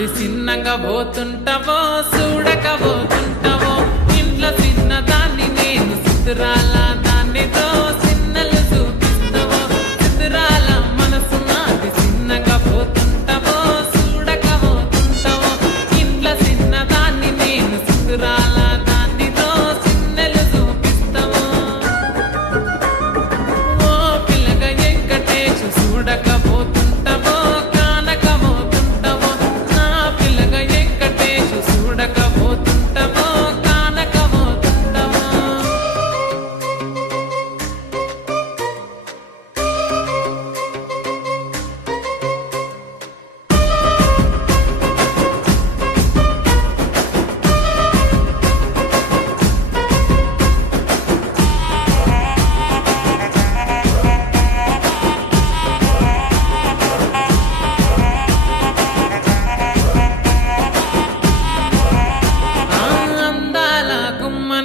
అది చిన్నగా పోతుంటావో చూడకపోతుంటావో ఇంట్లో చిన్నదాన్ని నేను సిద్ధురాల దాన్నితో చిన్నలు చూపిస్తావో సిద్ధురాల మనసు నాది చిన్నగా పోతుంటావో చూడకపోతుంటావో ఇంట్లో చిన్నదాన్ని నేను సిద్ధురాల దాన్నితో చిన్నలు చూపిస్తావో ఓ పిల్లగా వెంకటేశు చూడకపోతుంటావో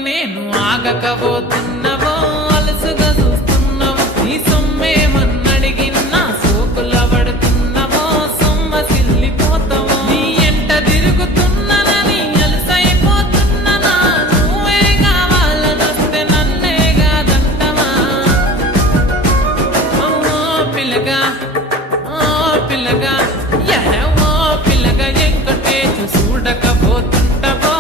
నేను ఆగకపోతున్నావో అలసుగా చూస్తున్నావో నీ సొమ్మేమన్నడిగిన్నా సోకుల పడుతున్నావో సొమ్మ సిల్లిపోతావో నీ ఎంట తిరుగుతున్నానని అలసైపోతున్నానా నువ్వే కావాలనొస్తే నన్నే కాదంటవా ఓ పిల్లగా ఓ పిల్లగా వెంకటేశు చూడకపోతుంటావో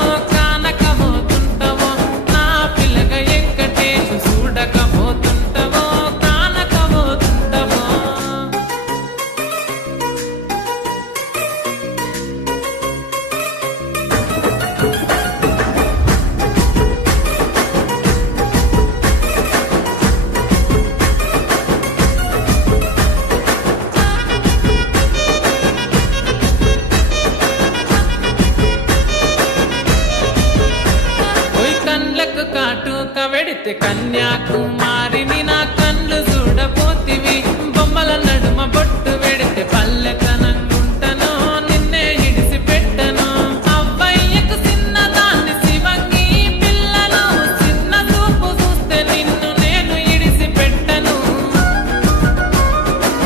కాటుక వెడితే కన్యాకుమారిని నా కళ్ళు చూడపోతివి బొమ్మల నడుమ బొట్టు వెడితే పల్లెతనంగుంటను నిన్నే ఇడిసి పెట్టను అవ్వయ్యకు చిన్నదాన్ని శివంగి పిల్లను చిన్న చూపు చూస్తే నిన్ను నేను ఇడిసి పెట్టను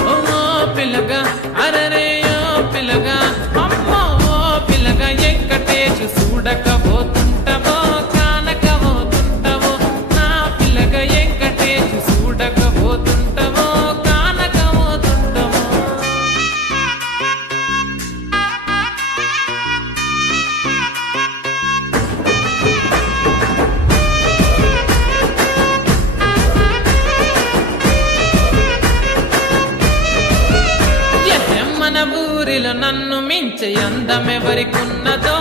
ఓ పిల్లగా అరరే ఓ పిల్లగా అమ్మో ఓ పిల్లగా వెంకటేశు చూడకపోతుంటావో నన్ను మించే అందమెవరికున్నదో